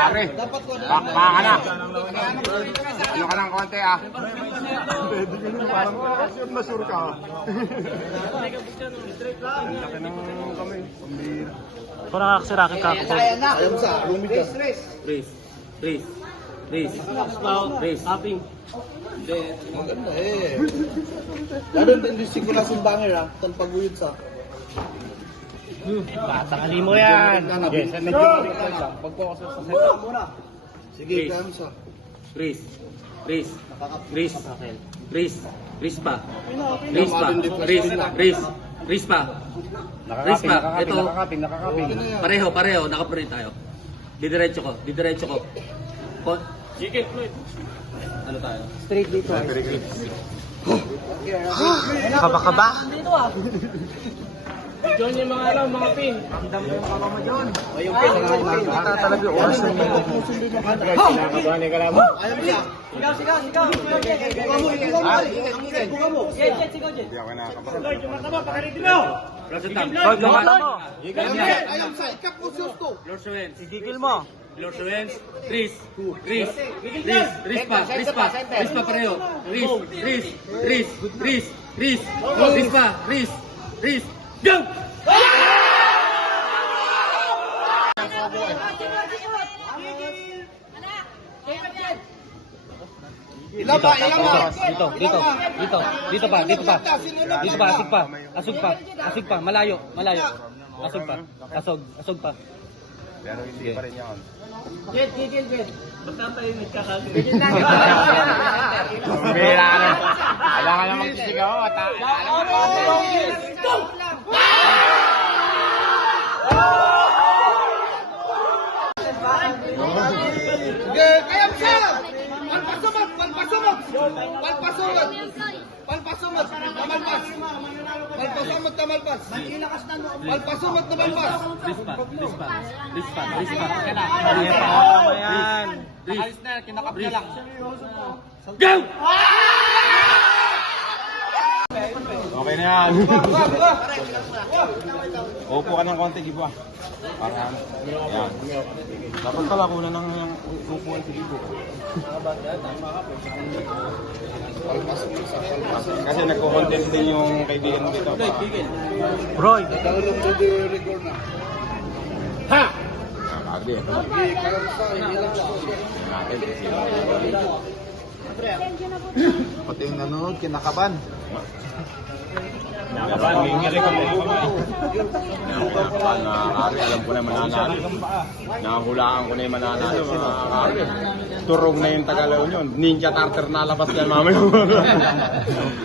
pare. Bakba ka na. Ano ka ng konti ah. Pwede ka nyo parang sure na sure ka. Laki ng kamay. Pambira. Parang nakakasiraki ka ako. Ayam sa, lumig ka. Race. Tapping. Hindi, maganda eh. Lalo din singkulasyon banger ha, tanpaguyod sa. Tatakali mo yan. Yes, and nag-record lang. Pag-focus sa set muna. Sige, kaya sa. Race pa. Nakakaping. Pareho, nakaprint tayo. Didiretso ko. Chicken fluid. Ano tayo? Straight dito. Kaba. John yung mga pin. Ramdam mo yung kaba mo, John. Yung pin. Nakita talaga yung oras na yun. Kinakabahan ka lang mo. Ayam siya. Sigaw. Sigaw. Hindi ako nakakabahan. Lord, yung mata mo, pakarito mo. Lord, yung mata mo. Ayam sa, ikap po siya to. Lord Suens. Igigil mo. Tris pa pareho. Tris. Go! Ilan pa? Dito pa. Asog pa. Malayo. Asog pa. Pero hindi pa rin yan. Gil. Basta tayo nagkakagil. Pambira ka na. Alam ka na magsisigaw. Go! Ayam siya! Palpasumot! Tamalpas! Palpasumot na malpas! Alis na, kinakap na lang. Go! Okay na yan. Upo ka ng konti, Gibo. Para ano. Yan. Dapat pala kunan ng upuan si Gibo. Kasi nagko-content din yung kaibigan mo dito. Roy. Ha! Nakakagli. Pati yung nanonood, kinakaban. Nakakapan na kari. Alam ko na mananalo. Nakahulaan ko na yung mananalo. Kari. Turog na yung Tagalaw yun. Ninja Tartar na labas yan mamaya.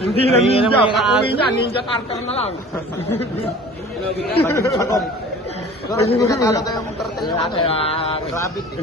Hindi na ninja. Pag-uwi niya, Ninja Tartar na lang. Pero hindi ko nakala tayong turtle yung ano. Rabbit eh.